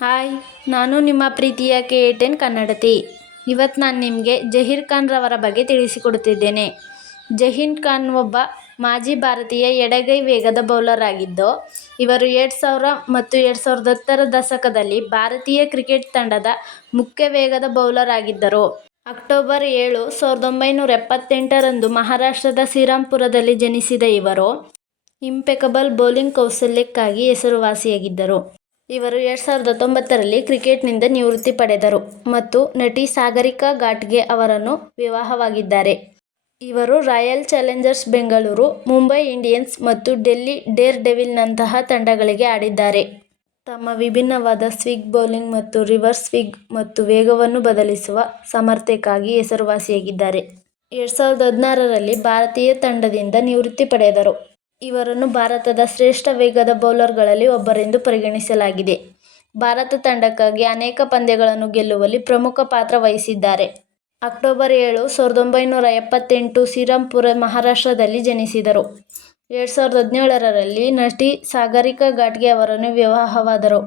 Hi, ನಾನು ನಿಮ್ಮ ಪ್ರೀತಿಯ KA10 ಕನ್ನಡತಿ. ಇವತ್ತು ನಾನು ನಿಮಗೆ ಜಹೀರ್ ಖಾನ್ ರವರ ಬಗ್ಗೆ ತಿಳಿಸಿಕೊಡುತ್ತಿದ್ದೇನೆ. ಜಹೀರ್ ಖಾನ್ ಒಬ್ಬ ಮಾಜಿ ಭಾರತೀಯ ಎಡಗೈ ವೇಗದ ಬೌಲರ್ ಆಗಿದ್ದು, ಇವರು 2000 ಮತ್ತು 2010ರ ದಶಕದಲ್ಲಿ ಭಾರತೀಯ ಕ್ರಿಕೆಟ್ ತಂಡದ ಮುಖ್ಯ ವೇಗದ ಬೌಲರ್ ಆಗಿದ್ದರು. ಅಕ್ಟೋಬರ್ 7, 1978ರಂದು ಮಹಾರಾಷ್ಟ್ರದ ಶ್ರೀರಾಂಪುರದಲ್ಲಿ ಜನಿಸಿದ ಇವರು ಇಂಪೆಕಬಲ್ ಬೌಲಿಂಗ್ ಕೌಶಲ್ಯಕ್ಕಾಗಿ ಹೆಸರುವಾಸಿಯಾಗಿದ್ದರು. ಇವರು 2009ರಲ್ಲಿ ಕ್ರಿಕೆಟ್ನಿಂದ ನಿವೃತ್ತಿ ಪಡೆದರು ಮತ್ತು ನಟಿ ಸಾಗರಿಕಾ ಘಾಟ್ಗೆ ಅವರನ್ನು ವಿವಾಹವಾಗಿದ್ದಾರೆ. ಇವರು royal Challengers Bengaluru, Mumbai Indians ಮತ್ತು ಡೆಲ್ಲಿ ಡೇರ್ ಡೆವಿಲ್ಸ್ನಂತಹ ತಂಡಗಳಿಗೆ ಆಡಿದ್ದಾರೆ. ತಮ್ಮ ವಿಭಿನ್ನವಾದ ಸ್ವಿಂಗ್ ಬೌಲಿಂಗ್ ಮತ್ತು ರಿವರ್ಸ್ ಸ್ವಿಂಗ್ ಮತ್ತು ವೇಗವನ್ನು ಬದಲಿಸುವ ಸಾಮರ್ಥ್ಯಕ್ಕಾಗಿ ಹೆಸರುವಾಸಿಯಾಗಿದ್ದಾರೆ. 2016ರಲ್ಲಿ ಭಾರತೀಯ ತಂಡದಿಂದ ನಿವೃತ್ತಿ ಪಡೆದರು. ಇವರನ್ನು ಭಾರತದ ಶ್ರೇಷ್ಠ ವೇಗದ ಬೌಲರ್ಗಳಲ್ಲಿ ಒಬ್ಬರೆಂದು ಪರಿಗಣಿಸಲಾಗಿದೆ. ಭಾರತ ತಂಡಕ್ಕಾಗಿ ಅನೇಕ ಪಂದ್ಯಗಳನ್ನು ಗೆಲ್ಲುವಲ್ಲಿ ಪ್ರಮುಖ ಪಾತ್ರ ವಹಿಸಿದ್ದಾರೆ. ಅಕ್ಟೋಬರ್ 7, 1978 ಶ್ರೀರಾಂಪುರ, ಮಹಾರಾಷ್ಟ್ರದಲ್ಲಿ ಜನಿಸಿದರು. 2017ರಲ್ಲಿ ನಟಿ ಸಾಗರಿಕಾ ಘಾಟ್ಗೆ ಅವರನ್ನು ವಿವಾಹವಾದರು.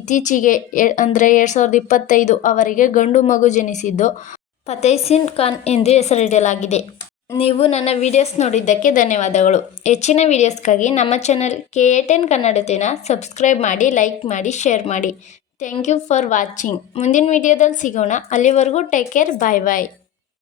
ಇತ್ತೀಚೆಗೆ 2025 ಅವರಿಗೆ ಗಂಡು ಮಗು ಜನಿಸಿದ್ದು, ಫತೇಹ್ ಖಾನ್ ಎಂದು ಹೆಸರಿಡಲಾಗಿದೆ. ನೀವು ನನ್ನ ವಿಡಿಯೋಸ್ ನೋಡಿದ್ದಕ್ಕೆ ಧನ್ಯವಾದಗಳು. ಹೆಚ್ಚಿನ ವಿಡಿಯೋಸ್ಗಾಗಿ ನಮ್ಮ ಚಾನಲ್ KA10 ಕನ್ನಡತಿನ ಸಬ್ಸ್ಕ್ರೈಬ್ ಮಾಡಿ, ಲೈಕ್ ಮಾಡಿ, ಶೇರ್ ಮಾಡಿ. Thank you for watching. ಮುಂದಿನ ವಿಡಿಯೋದಲ್ಲಿ ಸಿಗೋಣ. ಅಲ್ಲಿವರೆಗೂ ಟೇಕ್ ಕೇರ್. ಬಾಯ್ ಬಾಯ್.